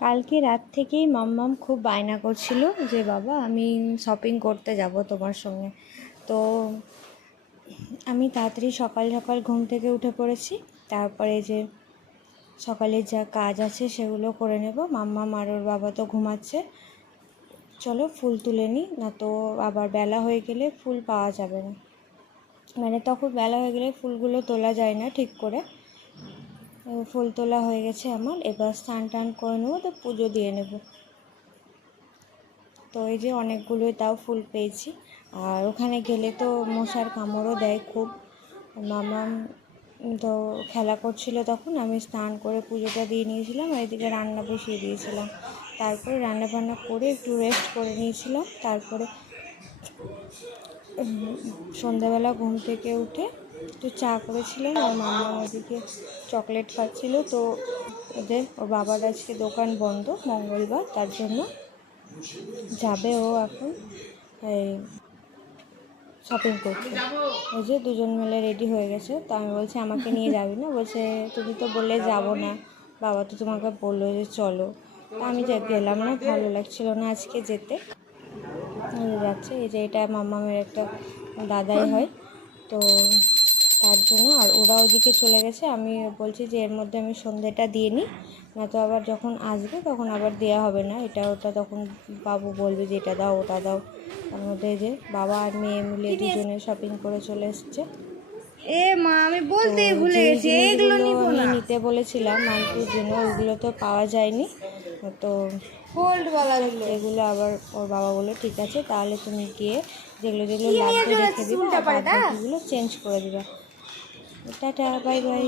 কালকে রাত থেকেই মাম্মাম খুব বায়না করছিল যে বাবা আমি শপিং করতে যাব তোমার সঙ্গে। তো আমি তাড়াতাড়ি সকাল সকাল ঘুম থেকে উঠে পড়েছি। তারপরে যে সকালে যা কাজ আছে সেগুলো করে নেব। মাম্মাম আর ওর বাবা তো ঘুমাচ্ছে। চলো ফুল তুলে নিই, না তো আবার বেলা হয়ে গেলে ফুল পাওয়া যাবে না, মানে তখন বেলা হয়ে গেলে ফুলগুলো তোলা যায় না ঠিক করে। ফুল তোলা হয়ে গেছে আমার, এবার স্নান টান করে নেবো, তো পুজো দিয়ে নেব। তো এই যে অনেকগুলোই তাও ফুল পেয়েছি। আর ওখানে গেলে তো মশার কামড়ও দেয় খুব। মামাম তো খেলা করছিল, তখন আমি স্নান করে পুজোটা দিয়ে নিয়েছিলাম, আর এদিকে রান্না বসিয়ে দিয়েছিলাম। তারপরে রান্না বান্না করে একটু রেস্ট করে নিয়েছিলাম। তারপরে সন্ধ্যাবেলা ঘুম থেকে উঠে একটু চা করেছিলাম, আর মামা ওদিকে চকলেট খাচ্ছিল। তো ওর বাবার আজকে দোকান বন্ধ মঙ্গলবার, তার জন্য যাবে ও এখন এই শপিং করতে। ওই যে দুজন মিলে রেডি হয়ে গেছে। তো আমি বলছি আমাকে নিয়ে যাবি না? বলছে তুমি তো বললে যাবো না, বাবা তো তোমাকে বললো যে চলো। তা আমি গেলাম না, ভালো লাগছিল না আজকে যেতে। যাচ্ছে এই যে এটা মামামের একটা দাদাই হয়, তো তার জন্য। আর ওরা ওইদিকে চলে গেছে। আমি বলছি যে এর মধ্যে আমি সন্ধ্যেটা দিয়ে নিই, না তো আবার যখন আসবে তখন আবার দেওয়া হবে না, এটা ওটা তখন বাবু বলবে যে এটা দাও ওটা দাও। তার মধ্যে যে বাবা আর মেয়ে মিলে দুজনে শপিং করে চলে এসছে। মা আমি বলতেই ভুলে গেছি, এগুলো আমি নিতে বলেছিলাম মান্টুর জন্য, ওইগুলো তো পাওয়া যায়নি। তো এগুলো আবার ওর বাবা বললো ঠিক আছে তাহলে তুমি গিয়ে যেগুলো যেগুলো লাগবে রেখে দিবে, আর বাকিগুলো চেঞ্জ করে দিবে। Tata, bye bye.